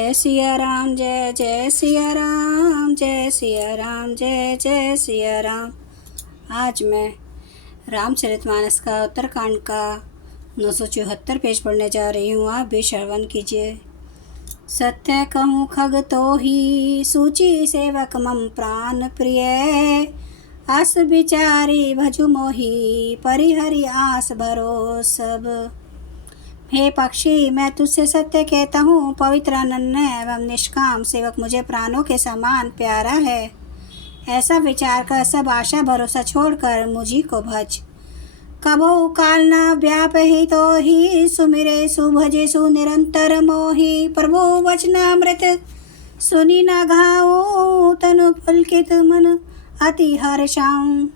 जय सिया राम, जय जय सिया राम, जय सिया राम, जय जय सिया राम। आज मैं रामचरितमानस का उत्तरकांड का 974 पेज पढ़ने जा रही हूँ। आप भी श्रवण कीजिए। सत्य कहूँ खग तो ही, सूची सेवक मम प्राण प्रिय। आस बिचारी भजु मोही, परिहरि आस भरो सब। हे पक्षी, मैं तुझसे सत्य कहता हूँ, पवित्र अनन्य एवं निष्काम सेवक मुझे प्राणों के समान प्यारा है। ऐसा विचार कर सब आशा भरोसा छोड़कर मुझी को भज। कबो काल न व्यापहि तो ही, सुमिरे सुभजे सुनिरंतर मोहि। प्रभु वचनामृत सुनी न घाऊं, तनु पुलकित मन अति हर्षाऊं।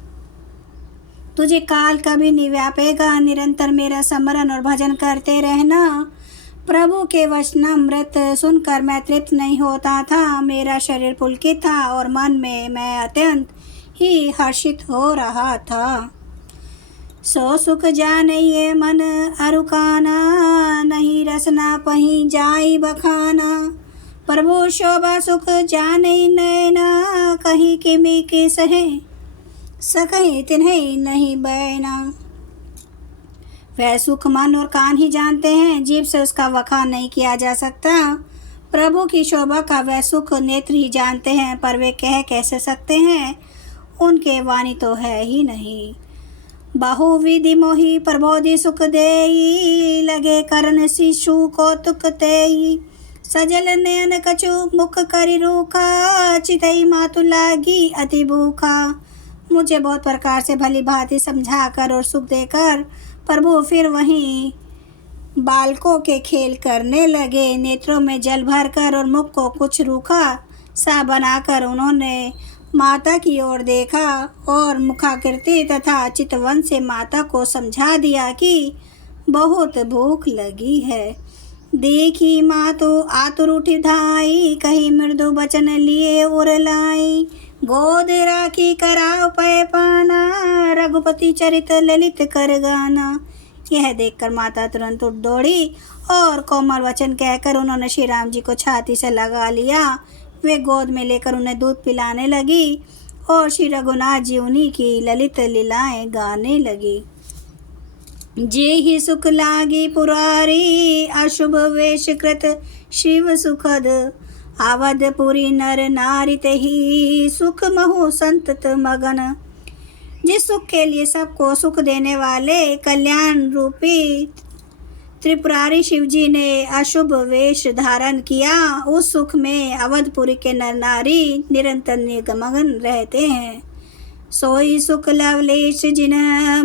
तुझे काल कभी नहीं व्यापेगा, निरंतर मेरा स्मरण और भजन करते रहना। प्रभु के वचनामृत सुनकर मैं तृप्त नहीं होता था। मेरा शरीर पुलकित था और मन में मैं अत्यंत ही हर्षित हो रहा था। सो सुख जाने ये मन अरुकाना, नहीं रसना पही जाई बखाना। प्रभु शोभा सुख जाने नैना, कहीं किमी के सहे सकहीं तिन्हीं नहीं बैना। वह सुख मन और कान ही जानते हैं, जीभ से उसका वखान नहीं किया जा सकता। प्रभु की शोभा का वह सुख नेत्र ही जानते हैं, पर वे कह कैसे सकते हैं, उनके वाणी तो है ही नहीं। बहुविधि मोहि प्रबोधि सुख देई, लगे करण शिशु कौतुक तेई। सजल नयन कछु मुख करि रूखा, चितई मातु लागी अति भूखा। मुझे बहुत प्रकार से भली भांति समझाकर और सुख देकर प्रभु फिर वहीं बालकों के खेल करने लगे। नेत्रों में जल भरकर और मुख को कुछ रूखा सा बनाकर उन्होंने माता की ओर देखा और मुखाकृति तथा चितवन से माता को समझा दिया कि बहुत भूख लगी है। देखी माँ तो आतुर उठी धाई, कही मृदु वचन लिए उरलाई। गोद राखी कराओ पय पाना, रघुपति चरित ललित कर गाना। यह देखकर माता तुरंत उठ दौड़ी और कोमल वचन कहकर उन्होंने श्री राम जी को छाती से लगा लिया। वे गोद में लेकर उन्हें दूध पिलाने लगी और श्री रघुनाथ जी उन्हीं की ललित लीलाएं गाने लगी। जे ही सुख लागी पुरारी, अशुभ वेश कृत शिव सुखद। आवधपुरी नर नारी तेहि, सुख महु संतत मगन। जिस सुख के लिए सबको सुख देने वाले कल्याण रूपी त्रिपुरारी शिवजी ने अशुभ वेश धारण किया, उस सुख में अवधपुरी के नर नारी निरंतर निगमगन रहते हैं। सोई सुख लवलेश जिन,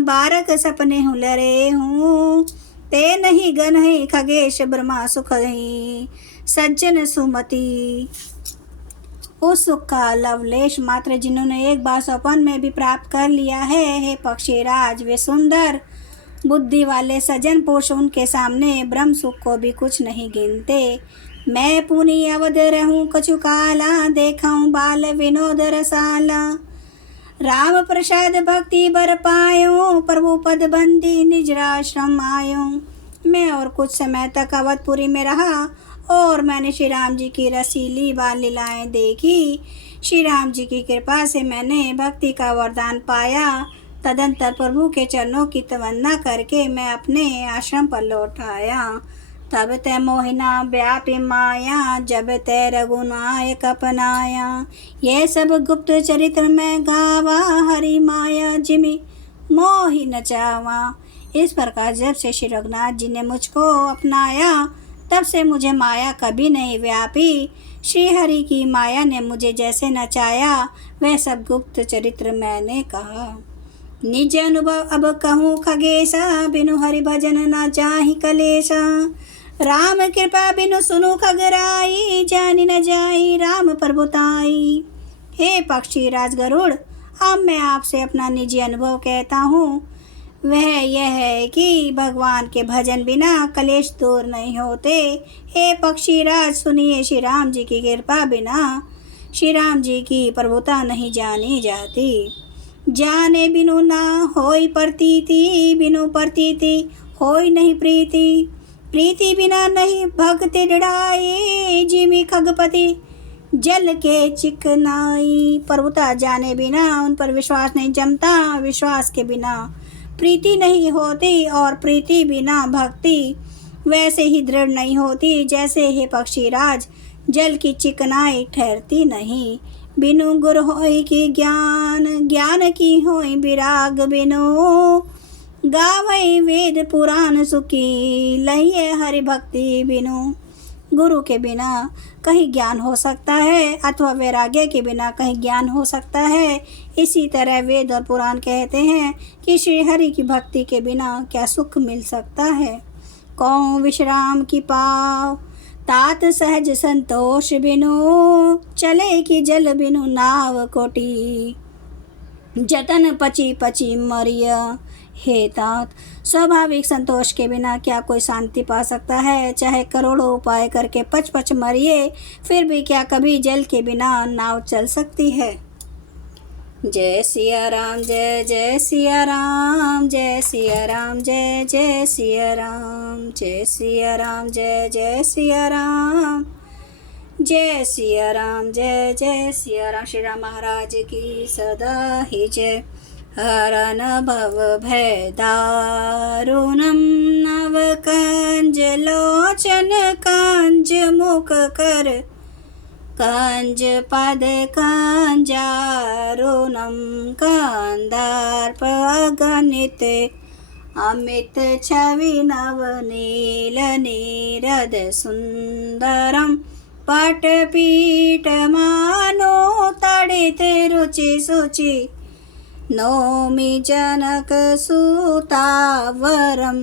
बारक सपने हुलरे हूँ। ते नहीं गन है खगेश ब्रह्मा सुख ही, सज्जन सुमति। उस सुख का लवलेश मात्र जिन्होंने एक बार स्वप्न में भी प्राप्त कर लिया है। हे पक्षीराज, वे सुंदर बुद्धि वाले सज्जन पुरुष उनके सामने ब्रह्म सुख को भी कुछ नहीं गिनते। मैं पुनि अवध रहूं कछु काला, देखाऊं बाल विनोद रसाला। राम प्रसाद भक्ति बर पायो, प्रभु पद बंदी निज आश्रम आयो। मैं और कुछ समय तक अवधपुरी में रहा और मैंने श्री राम जी की रसीली बाल लीलाएं देखी। श्री राम जी की कृपा से मैंने भक्ति का वरदान पाया। तदंतर प्रभु के चरणों की तमन्ना करके मैं अपने आश्रम पर लौट आया। तब तै मोहिना व्यापी माया, जब तै रघुनायक अपनाया। यह सब गुप्त चरित्र में गावा, हरि माया जिमि मोहि नचावा। इस प्रकार जब से श्री रघुनाथ जी ने मुझको अपनाया, तब से मुझे माया कभी नहीं व्यापी। श्री हरि की माया ने मुझे जैसे नचाया, वह सब गुप्त चरित्र मैंने कहा। निज अनुभव अब कहूँ खगेशा, बिनु हरि भजन न जाहि कलेशा। राम कृपा बिनु सुनु खगराई, जानि न जाई राम प्रभुताई। हे पक्षी राज गरुड़, अब मैं आपसे अपना निजी अनुभव कहता हूँ। वह यह है कि भगवान के भजन बिना कलेश दूर नहीं होते। हे पक्षीराज, सुनिए, श्री राम जी की कृपा बिना श्री राम जी की प्रभुता नहीं जानी जाती। जाने बिनु ना होई प्रतीति, बिनु प्रतीति होई नहीं प्रीति। प्रीति बिना नहीं भक्ति दृढ़ाई, जिमी खगपति जल के चिकनाई। पर्वता जाने बिना उन पर विश्वास नहीं जमता, विश्वास के बिना प्रीति नहीं होती, और प्रीति बिना भक्ति वैसे ही दृढ़ नहीं होती जैसे हे पक्षीराज जल की चिकनाई ठहरती नहीं। बिनु गुर होई की ज्ञान, ज्ञान की होई विराग, बिनु गावई वेद पुराण सुखी, लहिए हरि भक्ति बिनु। गुरु के बिना कहीं ज्ञान हो सकता है अथवा वैराग्य के बिना कहीं ज्ञान हो सकता है। इसी तरह वेद और पुराण कहते हैं कि श्री हरि की भक्ति के बिना क्या सुख मिल सकता है। कौं विश्राम की पाव, तात सहज संतोष बिनु, चले कि जल बिनु नाव कोटी, जतन पची पची मरिया। हे तात, स्वाभाविक संतोष के बिना क्या कोई शांति पा सकता है। चाहे करोड़ों उपाय करके पच पच मरिए, फिर भी क्या कभी जल के बिना नाव चल सकती है। जय सिया राम, जय जय सिया राम, जय सिया राम, जय जय सिया राम, जय सिया राम, जय जय सिया राम, जय सिया राम, जय जय सिया राम। श्री राम महाराज की सदा ही जय। हरन भव भय दारुणम, नव कंज लोचन कंज मुख कर, कंज पद कंजारुणम, कंदार्प अगणित, अमित छवि नवनील नीरद सुंदरम, पटपीठ मानो तड़ित रुचि सुचि, नौमि जनक सुतावरम,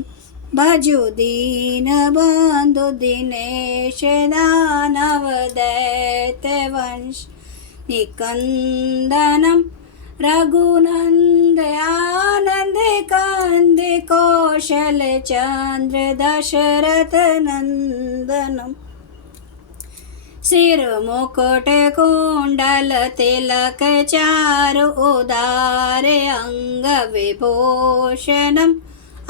भजु दीन बंधु दिनेश दानव दैत्य वंश निकंदनम, रघुनंद आनंद कंद कौशल चंद्र दशरथ नंदनम, सिर मुकुट कुंडल तिलक चारु उदार अंग विभूषणम,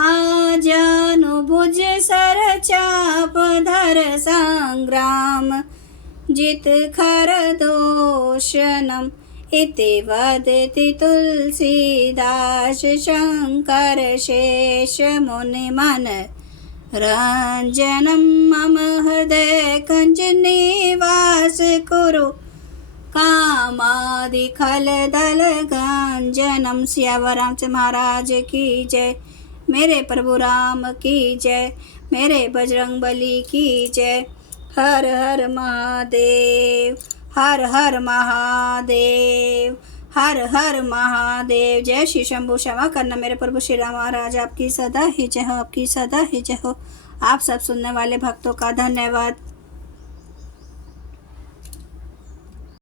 आजानुभुज सर चाप धर संग्राम, जित खर दोषनम, इति वदति तुलसीदास शंकर शेष मुनि मन रंजनम, मम हृदय कंज निवास कुरु, कामादि खल दल गंजनम। सियावर रामचंद्र महाराज की जय। मेरे प्रभु राम की जय। मेरे बजरंग बली की जय। हर हर महादेव, हर हर महादेव, हर हर महादेव। जय श्री शंभु। क्षमा करना मेरे प्रभु श्री राम महाराज, आपकी सदा ही जय हो, आपकी सदा ही जय हो। आप सब सुनने वाले भक्तों का धन्यवाद।